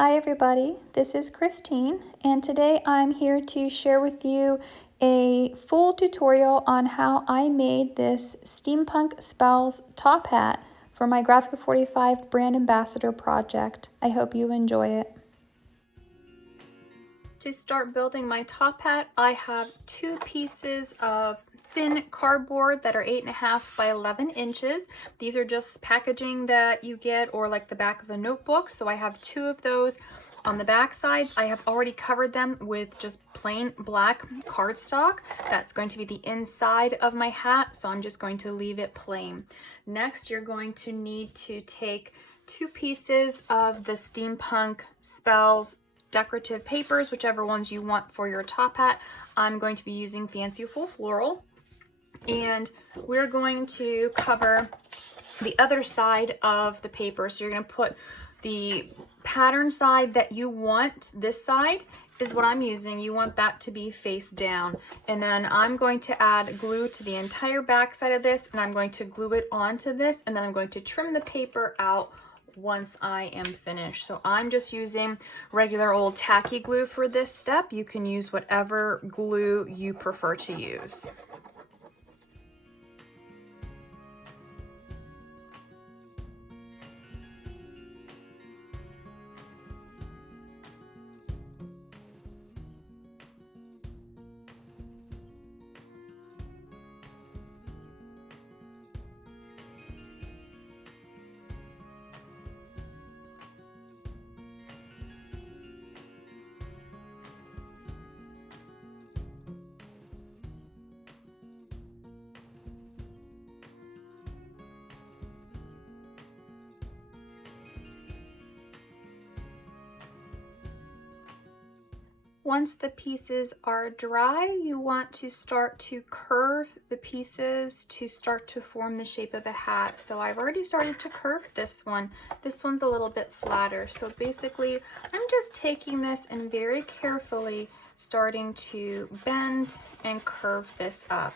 Hi everybody, this is Christine, and today I'm here to share with you a full tutorial on how I made this Steampunk Spells top hat for my Graphic 45 brand ambassador project. I hope you enjoy it. To start building my top hat, I have two pieces of thin cardboard that are 8.5 by 11 inches. These are just packaging that you get, or like the back of a notebook. So I have two of those. On the back sides, I have already covered them with just plain black cardstock. That's going to be the inside of my hat, so I'm just going to leave it plain. Next, you're going to need to take two pieces of the Steampunk Spells decorative papers, whichever ones you want for your top hat. I'm going to be using Fanciful Floral, and we're going to cover the other side of the paper. So you're going to put the pattern side that you want. This side is what I'm using. You want that to be face down, and then I'm going to add glue to the entire back side of this, and I'm going to glue it onto this, and then I'm going to trim the paper out once I am finished. So I'm just using regular old tacky glue for this step. You can use whatever glue you prefer to use. Once the pieces are dry, you want to start to curve the pieces to start to form the shape of a hat. So I've already started to curve this one. This one's a little bit flatter. So basically, I'm just taking this and very carefully starting to bend and curve this up.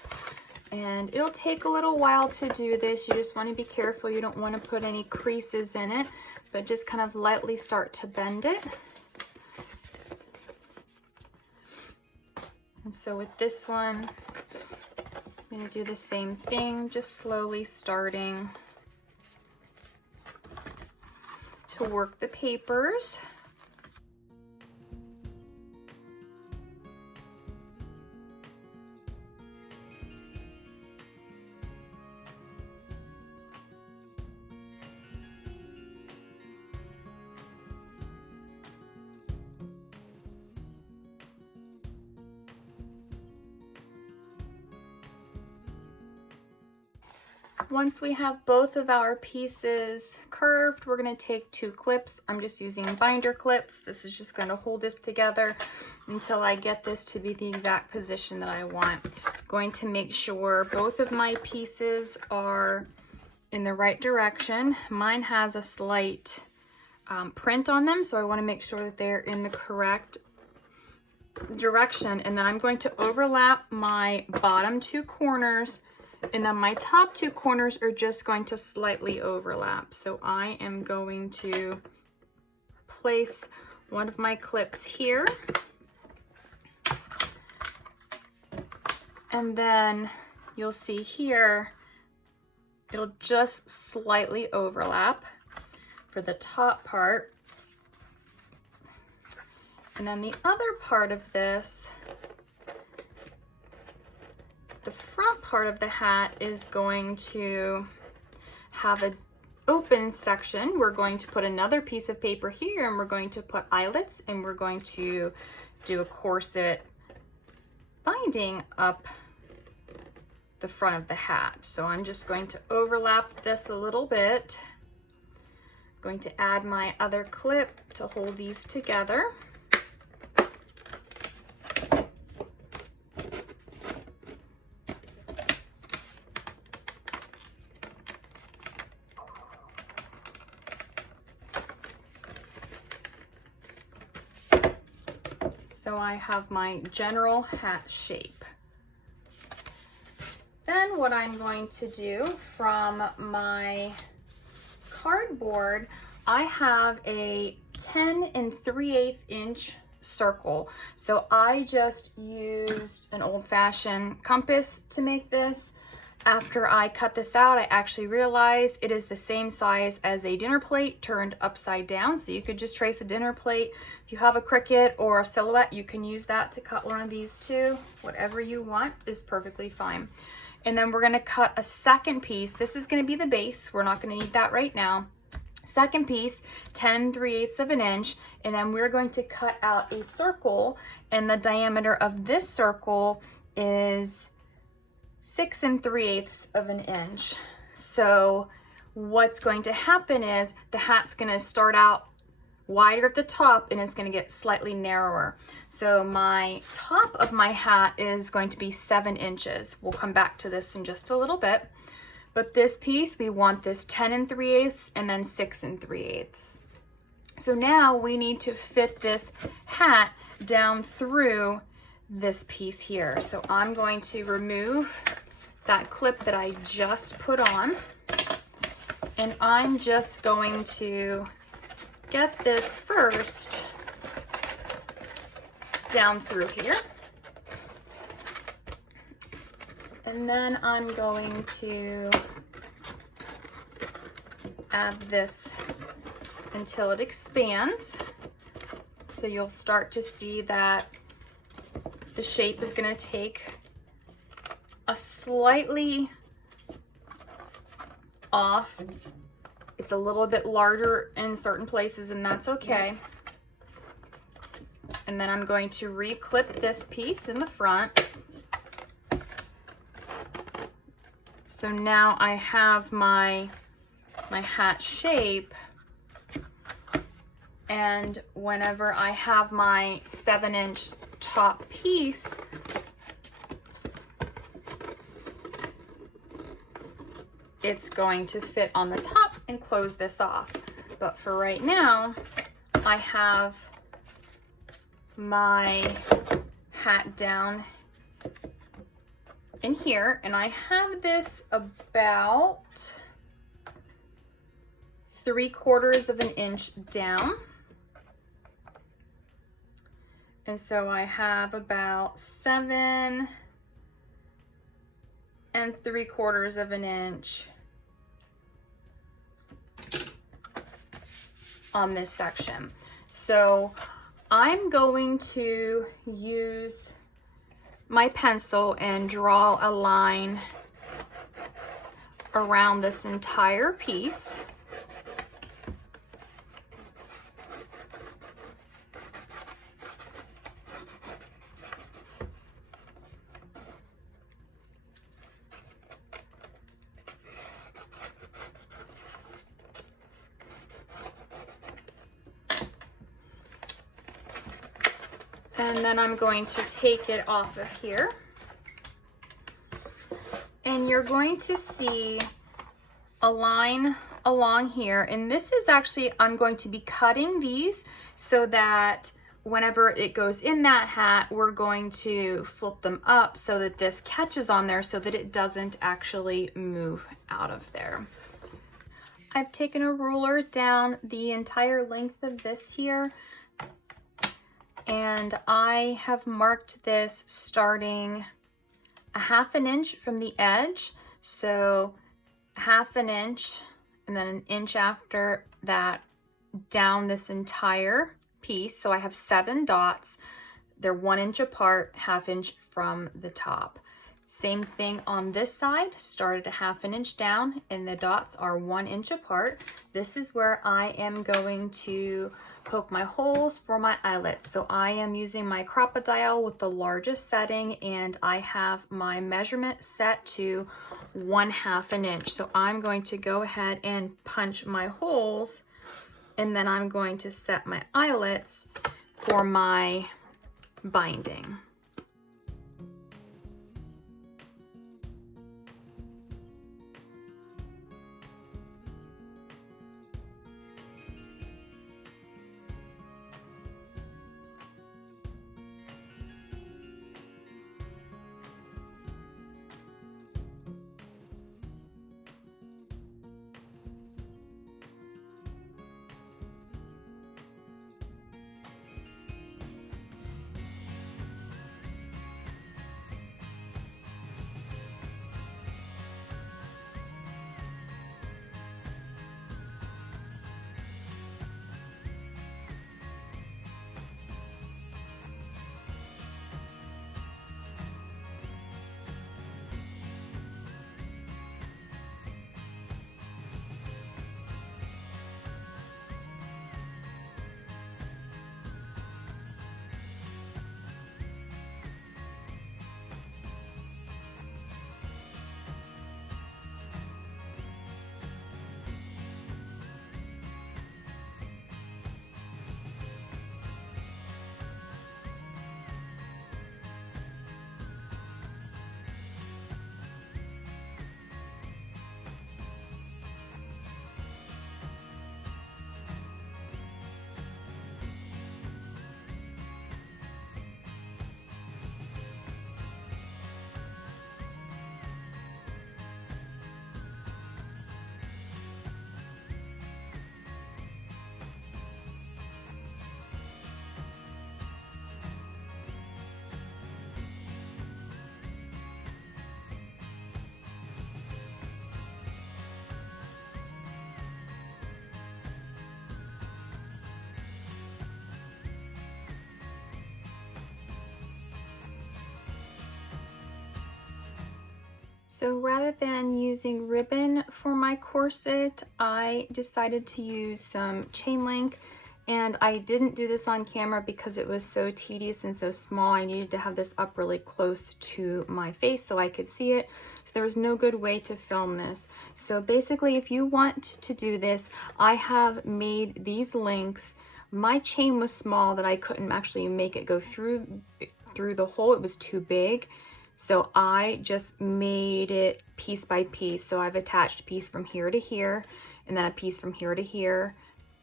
And it'll take a little while to do this. You just want to be careful. You don't want to put any creases in it, but just kind of lightly start to bend it. And so with this one, I'm going to do the same thing, just slowly starting to work the papers. Once we have both of our pieces curved, we're going to take two clips. I'm just using binder clips. This is just going to hold this together until I get this to be the exact position that I want. Going to make sure both of my pieces are in the right direction. Mine has a slight print on them, so I want to make sure that they're in the correct direction. And then I'm going to overlap my bottom two corners, and then my top two corners are just going to slightly overlap. So I am going to place one of my clips here. And then you'll see here, it'll just slightly overlap for the top part. And then the other part of this, the front part of the hat, is going to have an open section. We're going to put another piece of paper here, and we're going to put eyelets, and we're going to do a corset binding up the front of the hat. So I'm just going to overlap this a little bit. I'm going to add my other clip to hold these together. So I have my general hat shape. Then what I'm going to do from my cardboard, I have a 10 and 3/8 inch circle. So I just used an old-fashioned compass to make this. After I cut this out, I actually realized it is the same size as a dinner plate turned upside down. So you could just trace a dinner plate. If you have a Cricut or a Silhouette, you can use that to cut one of these too. Whatever you want is perfectly fine. And then we're gonna cut a second piece. This is gonna be the base. We're not gonna need that right now. Second piece, 10 3/8 of an inch, and then we're going to cut out a circle, and the diameter of this circle is 6 3/8 of an inch. So what's going to happen is the hat's going to start out wider at the top and it's going to get slightly narrower. So my top of my hat is going to be 7 inches. We'll come back to this in just a little bit. But this piece, we want this 10 3/8 and then 6 3/8. So now we need to fit this hat down through this piece here. So I'm going to remove that clip that I just put on, and I'm just going to get this first down through here. And then I'm going to add this until it expands. So you'll start to see that the shape is going to take a slightly off. It's a little bit larger in certain places, and that's okay. And then I'm going to re-clip this piece in the front. So now I have my hat shape, and whenever I have my 7-inch top piece, it's going to fit on the top and close this off. But for right now, I have my hat down in here, and I have this about 3/4 of an inch down. And so I have about 7 3/4 of an inch on this section. So I'm going to use my pencil and draw a line around this entire piece. And then I'm going to take it off of here. And you're going to see a line along here. And this is actually, I'm going to be cutting these so that whenever it goes in that hat, we're going to flip them up so that this catches on there so that it doesn't actually move out of there. I've taken a ruler down the entire length of this here, and I have marked this starting 1/2 inch from the edge. So 1/2 inch, and then 1 inch after that down this entire piece. So I have 7 dots. They're 1 inch apart, 1/2 inch from the top. Same thing on this side, started 1/2 inch down, and the dots are 1 inch apart. This is where I am going to poke my holes for my eyelets. So I am using my Crop-A-Dial with the largest setting, and I have my measurement set to 1/2 inch. So I'm going to go ahead and punch my holes, and then I'm going to set my eyelets for my binding. So rather than using ribbon for my corset, I decided to use some chain link, and I didn't do this on camera because it was so tedious and so small. I needed to have this up really close to my face so I could see it. So there was no good way to film this. So basically, if you want to do this, I have made these links. My chain was small that I couldn't actually make it go through the hole. It was too big. So I just made it piece by piece. So I've attached a piece from here to here, and then a piece from here to here,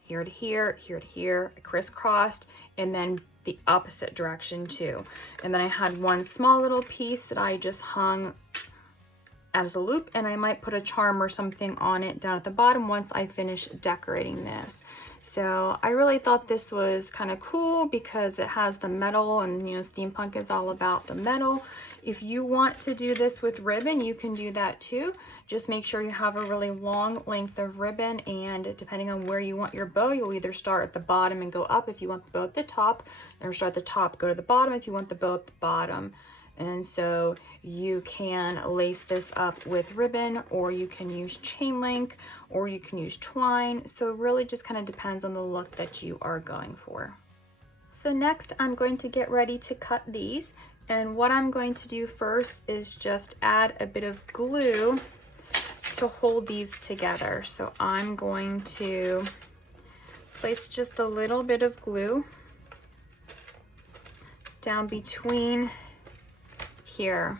here to here, here to here, crisscrossed, and then the opposite direction too. And then I had one small little piece that I just hung as a loop, and I might put a charm or something on it down at the bottom once I finish decorating this. So I really thought this was kind of cool because it has the metal, and you know, steampunk is all about the metal. If you want to do this with ribbon, you can do that too. Just make sure you have a really long length of ribbon, and depending on where you want your bow, you'll either start at the bottom and go up if you want the bow at the top, or start at the top, go to the bottom if you want the bow at the bottom. And so you can lace this up with ribbon, or you can use chain link, or you can use twine. So it really just kind of depends on the look that you are going for. So next I'm going to get ready to cut these. And what I'm going to do first is just add a bit of glue to hold these together. So I'm going to place just a little bit of glue down between here.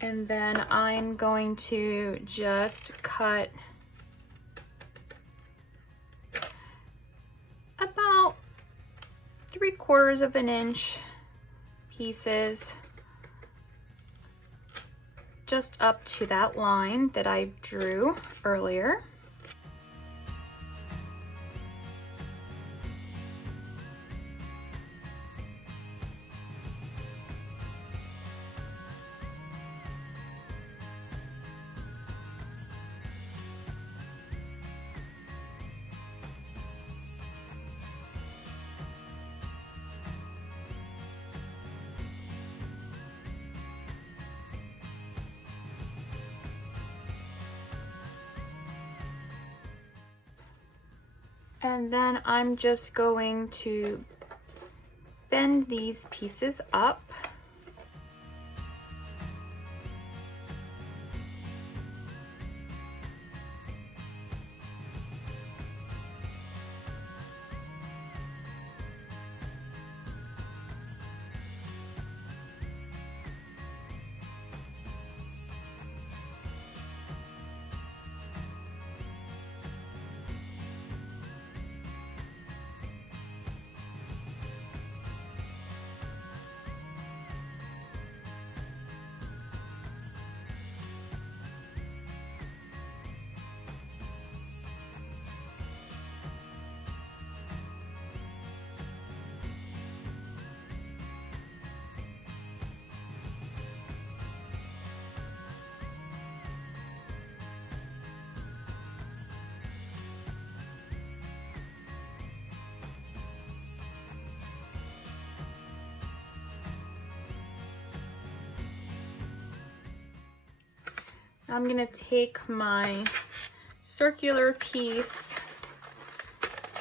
And then I'm going to just cut about 3/4 of an inch pieces just up to that line that I drew earlier. And then I'm just going to bend these pieces up. I'm gonna take my circular piece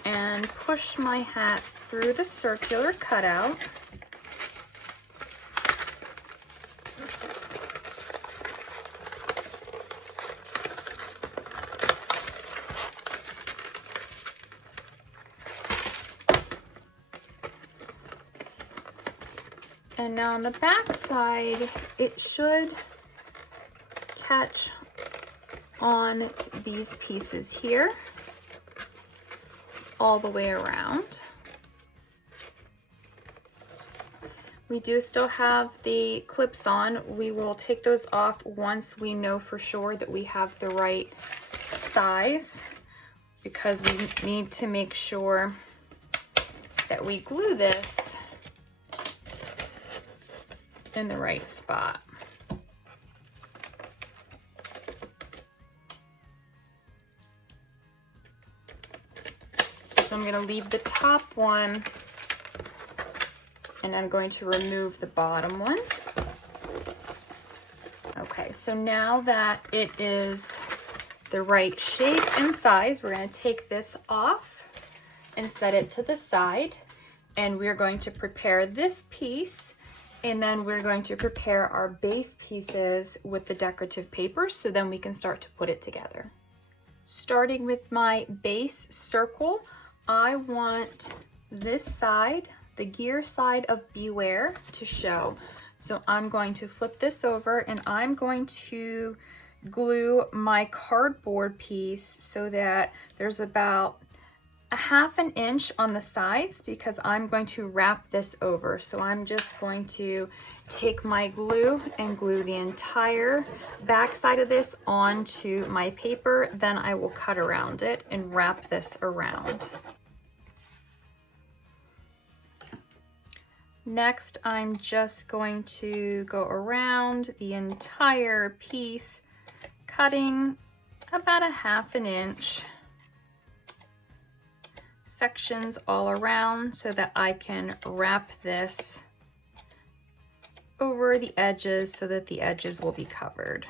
and push my hat through the circular cutout. And now on the back side, it should catch on these pieces here all the way around. We do still have the clips on. We will take those off once we know for sure that we have the right size, because we need to make sure that we glue this in the right spot. So I'm going to leave the top one, and I'm going to remove the bottom one. Okay, so now that it is the right shape and size, we're going to take this off and set it to the side. And we're going to prepare this piece, and then we're going to prepare our base pieces with the decorative paper, so then we can start to put it together. Starting with my base circle, I want this side, the gear side of Beware, to show. So I'm going to flip this over, and I'm going to glue my cardboard piece so that there's about a 1/2 inch on the sides, because I'm going to wrap this over. So I'm just going to take my glue and glue the entire back side of this onto my paper. Then I will cut around it and wrap this around. Next, I'm just going to go around the entire piece, cutting about a 1/2 inch sections all around so that I can wrap this over the edges so that the edges will be covered.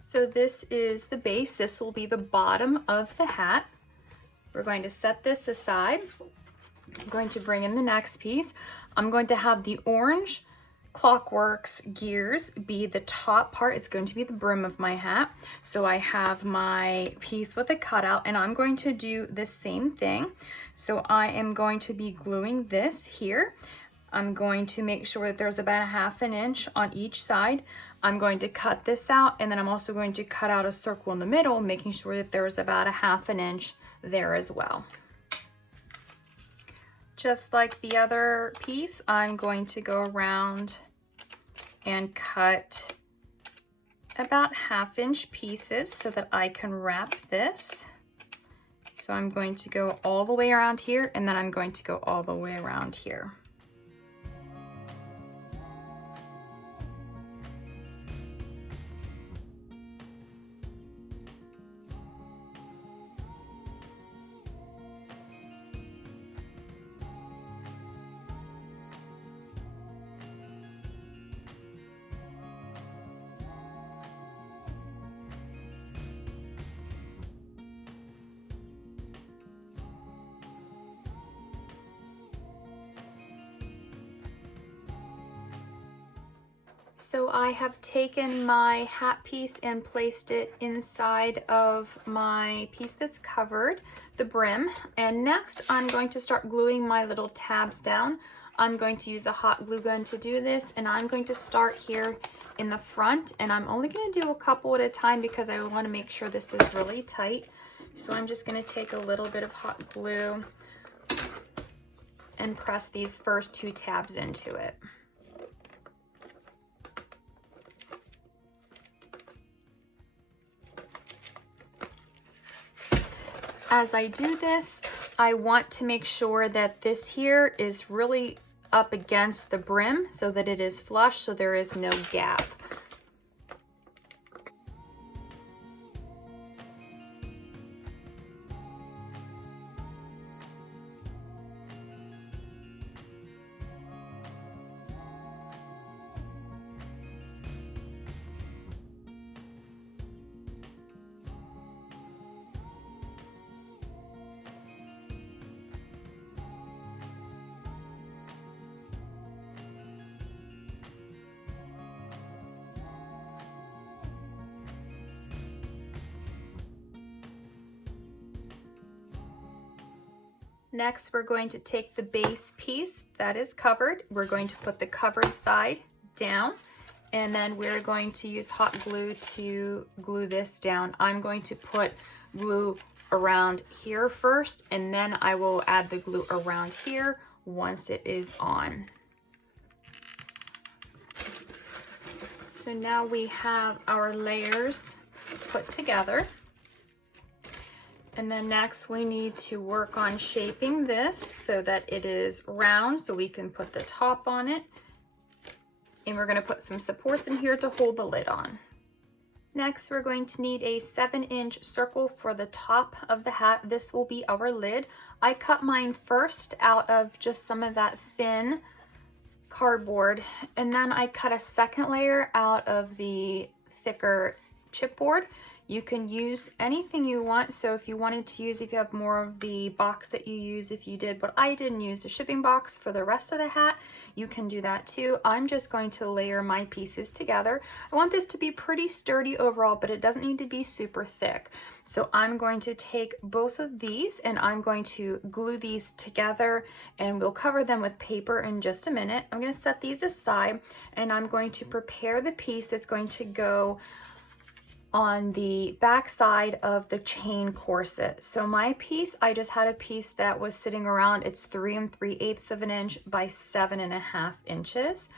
So this is the base. This will be the bottom of the hat. We're going to set this aside. I'm going to bring in the next piece. I'm going to have the orange Clockworks gears be the top part. It's going to be the brim of my hat. So I have my piece with a cutout, and I'm going to do the same thing. So I am going to be gluing this here. I'm going to make sure that there's about a 1/2 inch on each side. I'm going to cut this out, and then I'm also going to cut out a circle in the middle, making sure that there's about a 1/2 inch there as well. Just like the other piece, I'm going to go around and cut about 1/2 inch pieces so that I can wrap this. So I'm going to go all the way around here, and then I'm going to go all the way around here. So I have taken my hat piece and placed it inside of my piece that's covered, the brim. And next I'm going to start gluing my little tabs down. I'm going to use a hot glue gun to do this, and I'm going to start here in the front, and I'm only going to do a couple at a time because I want to make sure this is really tight. So I'm just going to take a little bit of hot glue and press these first two tabs into it. As I do this, I want to make sure that this here is really up against the brim so that it is flush, so there is no gap. Next, we're going to take the base piece that is covered. We're going to put the covered side down, and then we're going to use hot glue to glue this down. I'm going to put glue around here first, and then I will add the glue around here once it is on. So now we have our layers put together. And then next we need to work on shaping this so that it is round so we can put the top on it. And we're going to put some supports in here to hold the lid on. Next, we're going to need a 7-inch circle for the top of the hat. This will be our lid. I cut mine first out of just some of that thin cardboard, and then I cut a second layer out of the thicker chipboard. You can use anything you want. So if you wanted to use, if you have more of the box that you use, if you did what I did and use the shipping box for the rest of the hat, you can do that too. I'm just going to layer my pieces together. I want this to be pretty sturdy overall, but it doesn't need to be super thick. So I'm going to take both of these and I'm going to glue these together, and we'll cover them with paper in just a minute. I'm going to set these aside, and I'm going to prepare the piece that's going to go on the back side of the chain corset. So my piece, I just had a piece that was sitting around, it's 3 3/8 of an inch by 7.5 inches.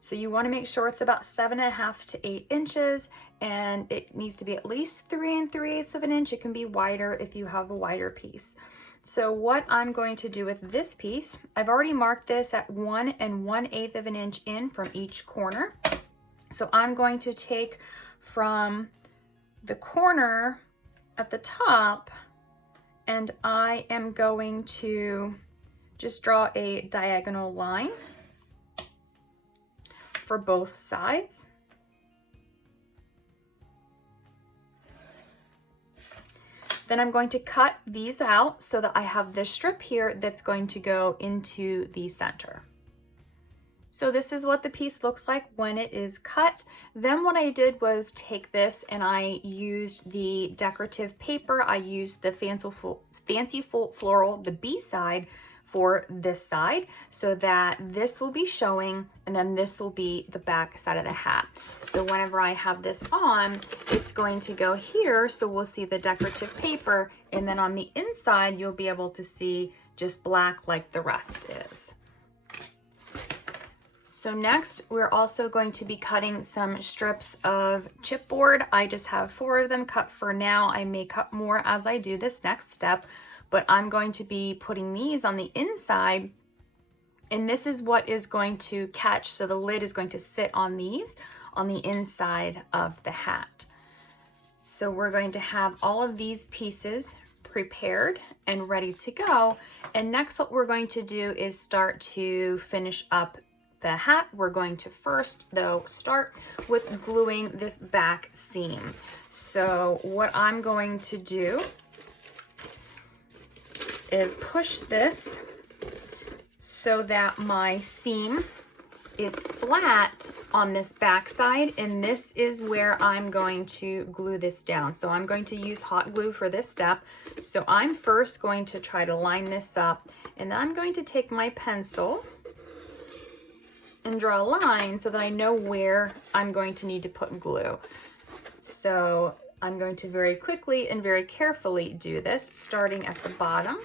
So you want to make sure it's about 7.5 to 8 inches, and it needs to be at least 3 3/8 of an inch. It can be wider if you have a wider piece. So what I'm going to do with this piece, I've already marked this at 1 1/8 of an inch in from each corner. So I'm going to take from the corner at the top, and I am going to just draw a diagonal line for both sides. Then I'm going to cut these out so that I have this strip here that's going to go into the center. So this is what the piece looks like when it is cut. Then what I did was take this and I used the decorative paper. I used the Fancy Floral, the B side, for this side, so that this will be showing and then this will be the back side of the hat. So whenever I have this on, it's going to go here, so we'll see the decorative paper, and then on the inside you'll be able to see just black like the rest is. So next, we're also going to be cutting some strips of chipboard. I just have 4 of them cut for now. I may cut more as I do this next step, but I'm going to be putting these on the inside, and this is what is going to catch. So the lid is going to sit on these on the inside of the hat. So we're going to have all of these pieces prepared and ready to go. And next, what we're going to do is start to finish up the hat. We're going to first, though, start with gluing this back seam. So what I'm going to do is push this so that my seam is flat on this back side, and this is where I'm going to glue this down. So I'm going to use hot glue for this step. So I'm first going to try to line this up, and then I'm going to take my pencil and draw a line so that I know where I'm going to need to put glue. So I'm going to very quickly and very carefully do this, starting at the bottom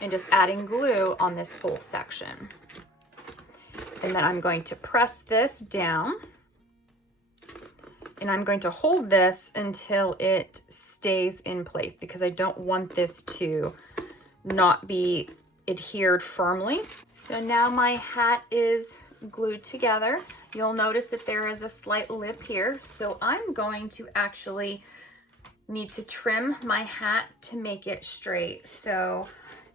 and just adding glue on this whole section. And then I'm going to press this down, and I'm going to hold this until it stays in place, because I don't want this to not be adhered firmly. So now my hat is glued together. You'll notice that there is a slight lip here. So I'm going to actually need to trim my hat to make it straight. So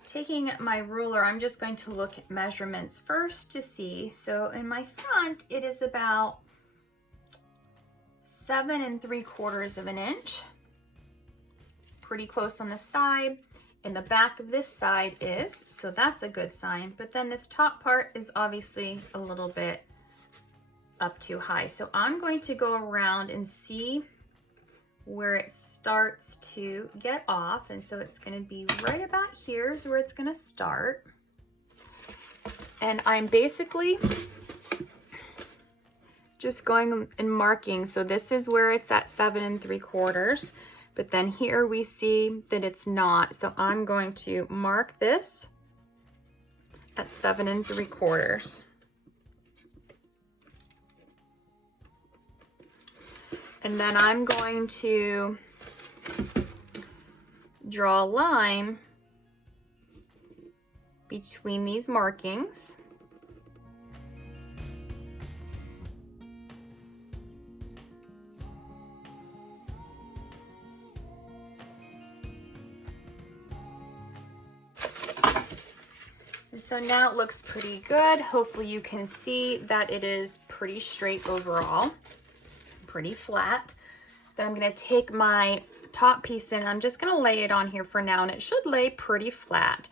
taking my ruler, I'm just going to look at measurements first to see. So in my front, it is about 7 3/4 of an inch. Pretty close on the side. And the back of this side is, so that's a good sign. But then this top part is obviously a little bit up too high. So I'm going to go around and see where it starts to get off. And so it's going to be right about here is where it's going to start. And I'm basically just going and marking. So this is where it's at 7 3/4. But then here we see that it's not. So I'm going to mark this at 7 3/4. And then I'm going to draw a line between these markings. And so now it looks pretty good. Hopefully you can see that it is pretty straight overall, pretty flat. Then I'm gonna take my top piece in, I'm just gonna lay it on here for now, and it should lay pretty flat.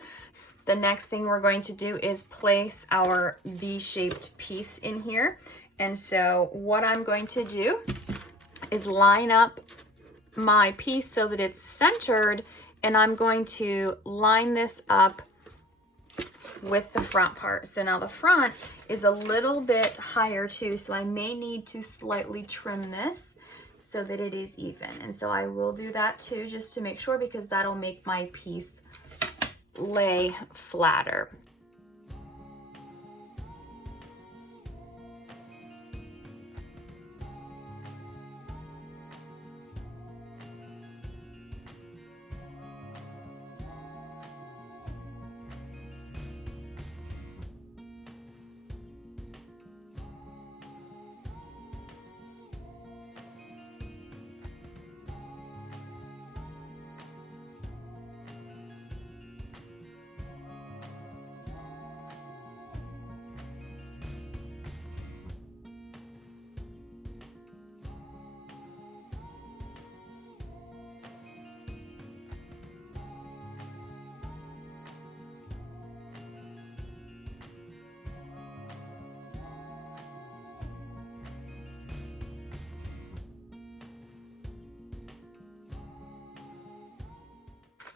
The next thing we're going to do is place our V-shaped piece in here. And so what I'm going to do is line up my piece so that it's centered, and I'm going to line this up with the front part. So now the front is a little bit higher too, so I may need to slightly trim this so that it is even. And so I will do that too, just to make sure, because that'll make my piece lay flatter.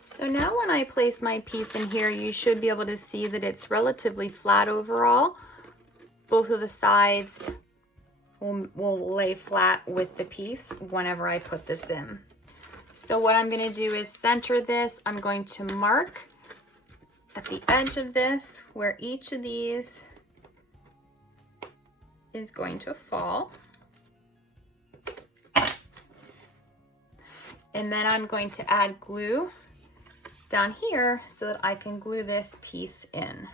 So now when I place my piece in here, you should be able to see that it's relatively flat overall. Both of the sides will lay flat with the piece whenever I put this in. So what I'm going to do is center this. I'm going to mark at the edge of this where each of these is going to fall. And then I'm going to add glue down here so that I can glue this piece in.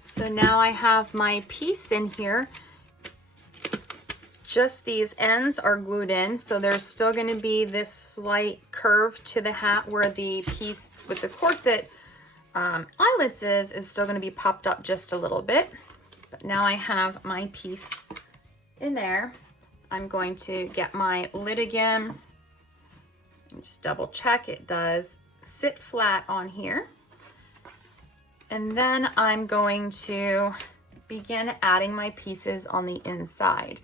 So now I have my piece in here. Just these ends are glued in, so there's still going to be this slight curve to the hat where the piece with the corset eyelids is still going to be popped up just a little bit, but now I have my piece in there. I'm going to get my lid again and just double check it does sit flat on here. And then I'm going to begin adding my pieces on the inside.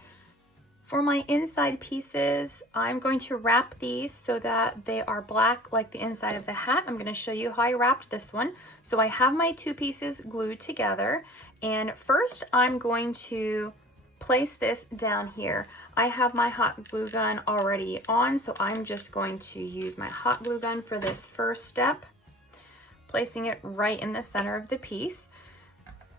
For my inside pieces, I'm going to wrap these so that they are black like the inside of the hat. I'm going to show you how I wrapped this one. So I have my two pieces glued together, and first I'm going to place this down here. I have my hot glue gun already on, so I'm just going to use my hot glue gun for this first step, placing it right in the center of the piece.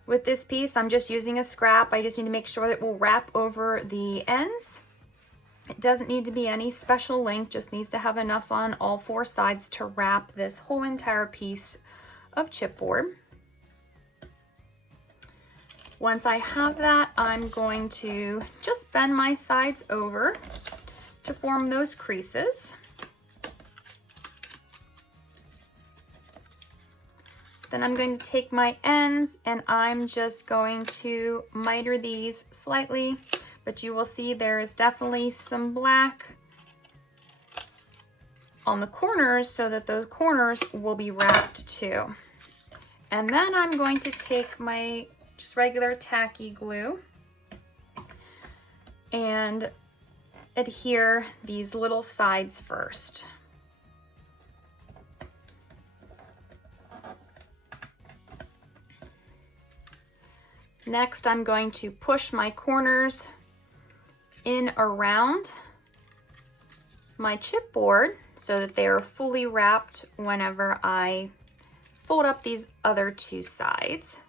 With this piece, I'm just using a scrap. I just need to make sure that it will wrap over the ends. It doesn't need to be any special length, just needs to have enough on all four sides to wrap this whole entire piece of chipboard. Once I have that, I'm going to just bend my sides over to form those creases. Then I'm going to take my ends and I'm just going to miter these slightly, but you will see there is definitely some black on the corners so that those corners will be wrapped too. And then I'm going to take my just regular tacky glue and adhere these little sides first. Next, I'm going to push my corners in around my chipboard so that they are fully wrapped whenever I fold up these other two sides.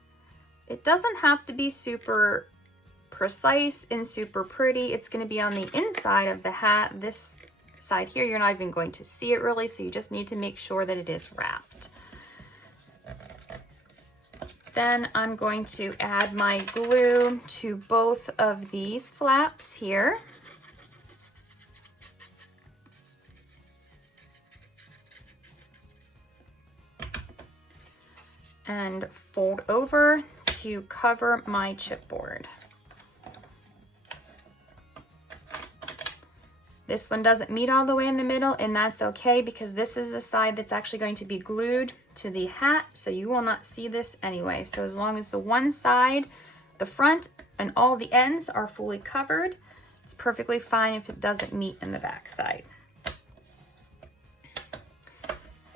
It doesn't have to be super precise and super pretty. It's going to be on the inside of the hat. This side here, you're not even going to see it really, so you just need to make sure that it is wrapped. Then I'm going to add my glue to both of these flaps here. And fold over to cover my chipboard. This one doesn't meet all the way in the middle, and that's okay because this is the side that's actually going to be glued to the hat, so you will not see this anyway. So as long as the one side, the front, and all the ends are fully covered, it's perfectly fine if it doesn't meet in the back side.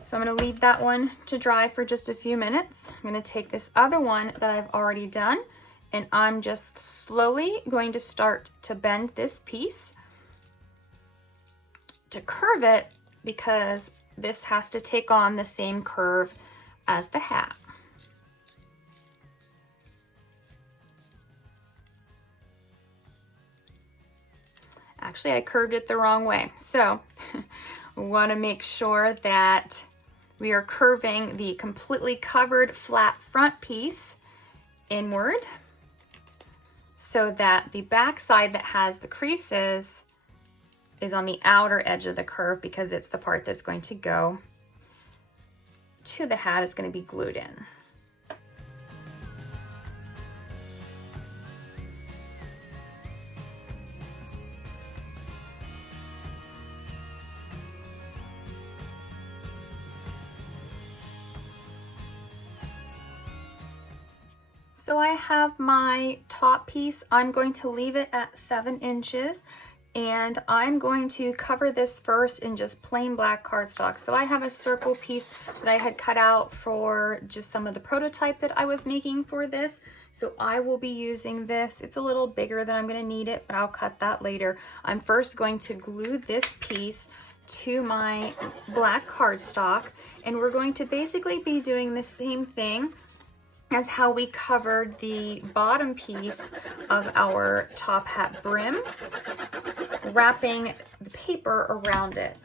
So I'm going to leave that one to dry for just a few minutes. I'm going to take this other one that I've already done, and I'm just slowly going to start to bend this piece to curve it because this has to take on the same curve as the hat. Actually, I curved it the wrong way. So we want to make sure that we are curving the completely covered flat front piece inward so that the back side that has the creases is on the outer edge of the curve because it's the part that's going to go to the hat, is going to be glued in. So I have my top piece. I'm going to leave it at 7 inches. And I'm going to cover this first in just plain black cardstock. So I have a circle piece that I had cut out for just some of the prototype that I was making for this. So I will be using this. It's a little bigger than I'm going to need it, but I'll cut that later. I'm first going to glue this piece to my black cardstock, and we're going to basically be doing the same thing as how we covered the bottom piece of our top hat brim, wrapping the paper around it.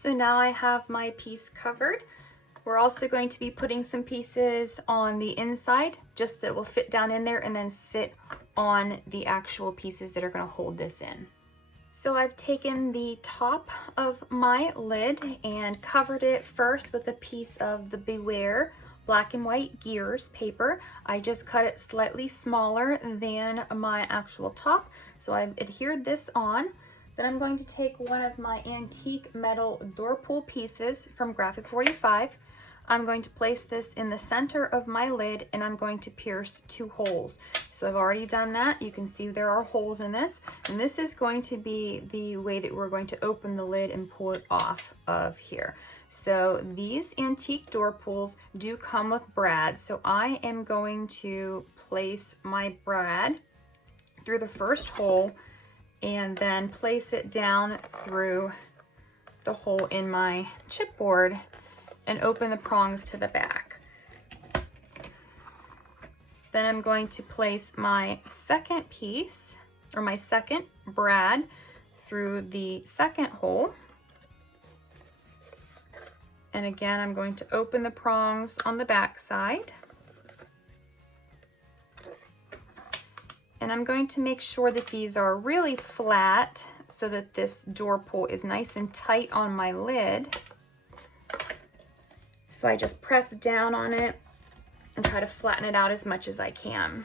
So now I have my piece covered. We're also going to be putting some pieces on the inside, just that will fit down in there and then sit on the actual pieces that are going to hold this in. So I've taken the top of my lid and covered it first with a piece of the Beware black and white gears paper. I just cut it slightly smaller than my actual top, so I've adhered this on. Then I'm going to take one of my antique metal door pull pieces from Graphic 45. I'm going to place this in the center of my lid and I'm going to pierce 2 holes. So I've already done that. You can see there are holes in this, and this is going to be the way that we're going to open the lid and pull it off of here. So these antique door pulls do come with brads. So I am going to place my brad through the first hole and then place it down through the hole in my chipboard and open the prongs to the back. Then I'm going to place my second piece, or my second brad, through the second hole. And again, I'm going to open the prongs on the back side. And I'm going to make sure that these are really flat so that this door pull is nice and tight on my lid. So I just press down on it and try to flatten it out as much as I can.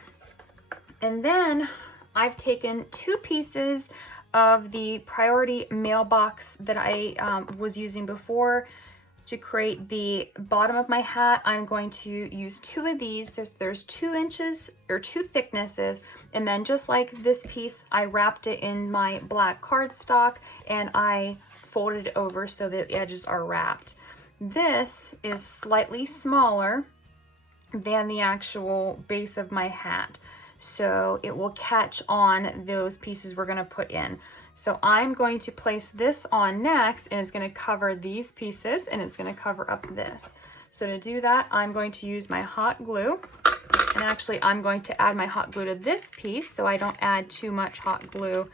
And then I've taken 2 pieces of the priority mailbox that I was using before to create the bottom of my hat. I'm going to use 2 of these. There's 2 inches or 2 thicknesses, and then just like this piece, I wrapped it in my black cardstock and I folded it over so that the edges are wrapped. This is slightly smaller than the actual base of my hat, so it will catch on those pieces we're going to put in. So I'm going to place this on next, and it's going to cover these pieces and it's going to cover up this. So to do that, I'm going to use my hot glue, and actually I'm going to add my hot glue to this piece so I don't add too much hot glue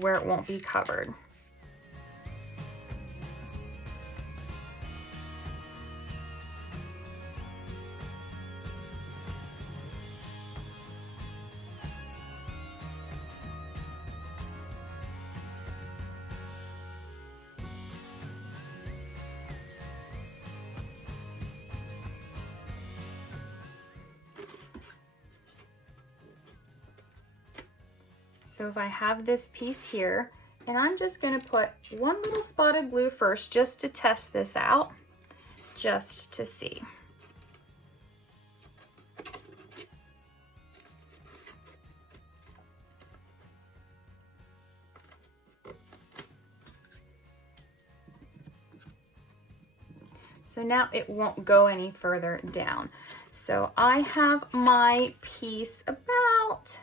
where it won't be covered. So if I have this piece here, and I'm just going to put one little spot of glue first just to test this out, just to see. So now it won't go any further down. So I have my piece about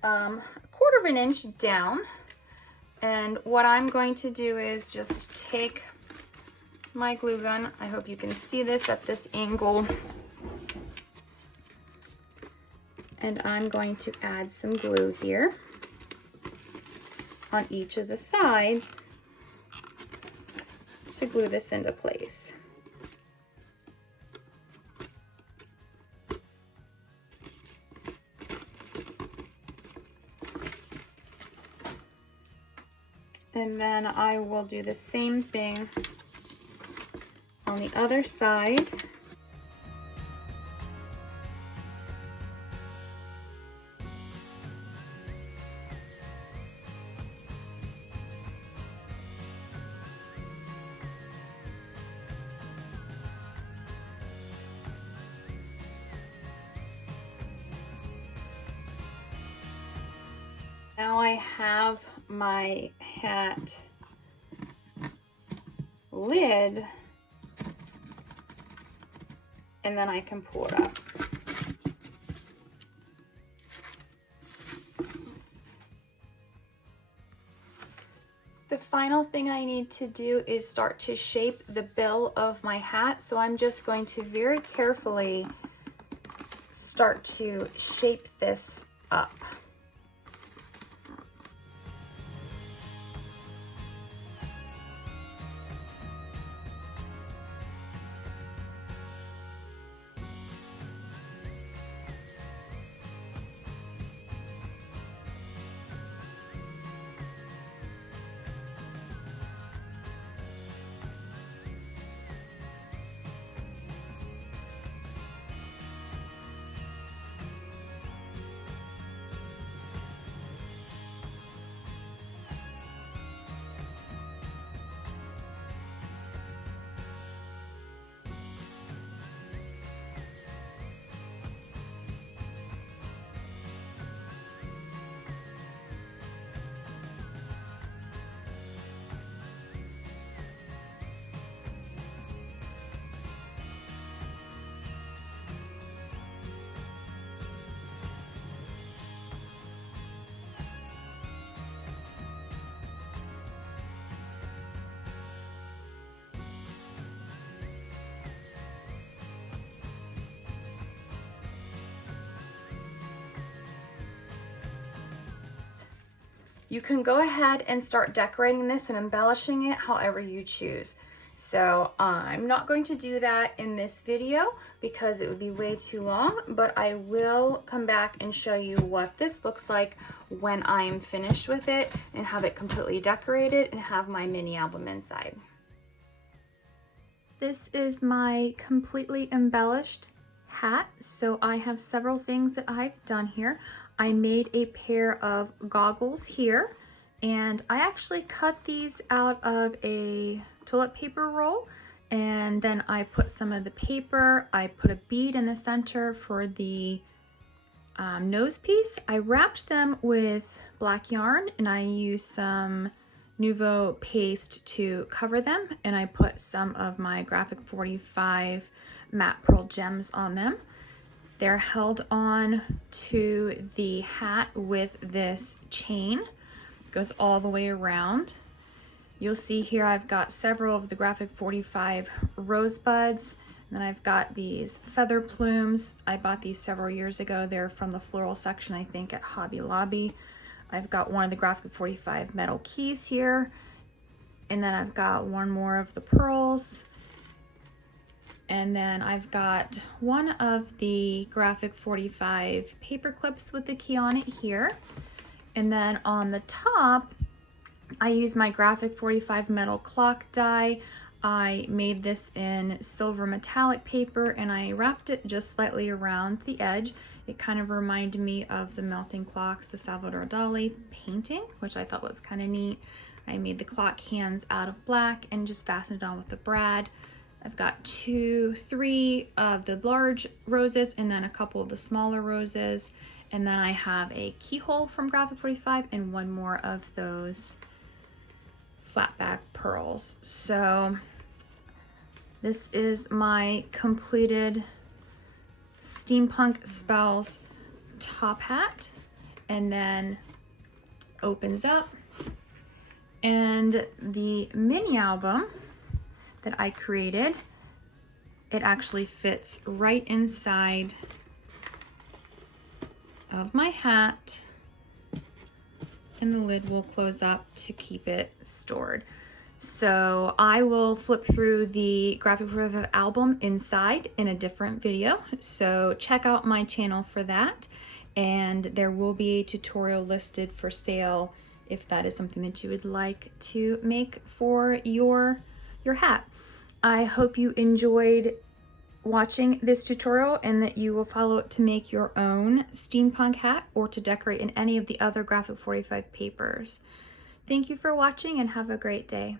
a 1/4 of an inch down, and what I'm going to do is just take my glue gun. I hope you can see this at this angle, and I'm going to add some glue here on each of the sides to glue this into place. And then I will do the same thing on the other side. Now I have my hat lid, and then I can pull it up. The final thing I need to do is start to shape the bill of my hat. So I'm just going to very carefully start to shape this up. You can go ahead and start decorating this and embellishing it however you choose. So I'm not going to do that in this video because it would be way too long, but I will come back and show you what this looks like when I'm finished with it and have it completely decorated and have my mini album inside. This is my completely embellished hat. So I have several things that I've done here. I made a pair of goggles here, and I actually cut these out of a toilet paper roll, and then I put some of the paper, I put a bead in the center for the nose piece. I wrapped them with black yarn, and I used some Nouveau paste to cover them, and I put some of my Graphic 45 matte pearl gems on them. They're held on to the hat with this chain. It goes all the way around. You'll see here I've got several of the Graphic 45 rosebuds, and then I've got these feather plumes. I bought these several years ago. They're from the floral section, I think, at Hobby Lobby. I've got one of the Graphic 45 metal keys here, and then I've got one more of the pearls, and then I've got one of the Graphic 45 paper clips with the key on it here. And then on the top, I use my Graphic 45 metal clock die. I made this in silver metallic paper, and I wrapped it just slightly around the edge. It kind of reminded me of the melting clocks, the Salvador Dali painting, which I thought was kind of neat. I made the clock hands out of black and just fastened it on with the brad. I've got three of the large roses and then a couple of the smaller roses. And then I have a keyhole from Graphic 45 and one more of those flat back pearls. So this is my completed Steampunk Spells top hat, and then opens up, and the mini album that I created, it actually fits right inside of my hat, and the lid will close up to keep it stored. So I will flip through the Graphic 45 album inside in a different video, so check out my channel for that, and there will be a tutorial listed for sale if that is something that you would like to make for your hat. I hope you enjoyed watching this tutorial and that you will follow it to make your own steampunk hat or to decorate in any of the other Graphic 45 papers. Thank you for watching and have a great day.